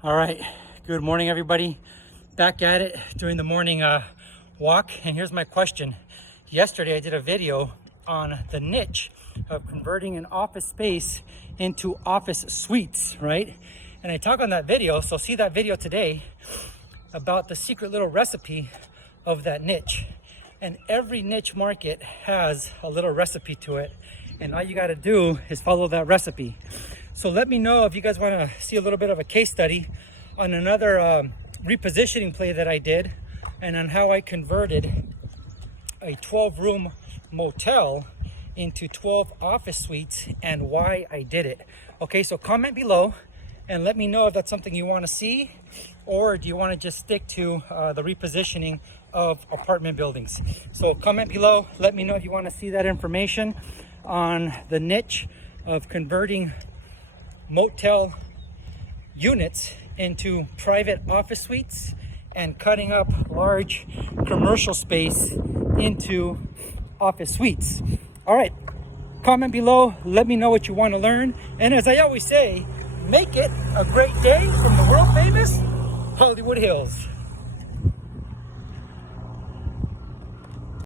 All right, good morning everybody. Back at it during the morning walk, and here's my question. Yesterday I did a video on the niche of converting an office space into office suites, right? And I talk on that video, so see that video today, about the secret little recipe of that niche. And every niche market has a little recipe to it, and all you got to do is follow that recipe. So let me know if you guys want to see a little bit of a case study on another repositioning play that I did, and on how I converted a 12-room motel into 12 office suites and why I did it. Okay, so comment below and let me know if that's something you want to see, or do you want to just stick to the repositioning of apartment buildings. So comment below, let me know if you want to see that information on the niche of converting motel units into private office suites and cutting up large commercial space into office suites. All right, comment below, let me know what you want to learn, and as I always say, make it a great day from the world famous Hollywood Hills.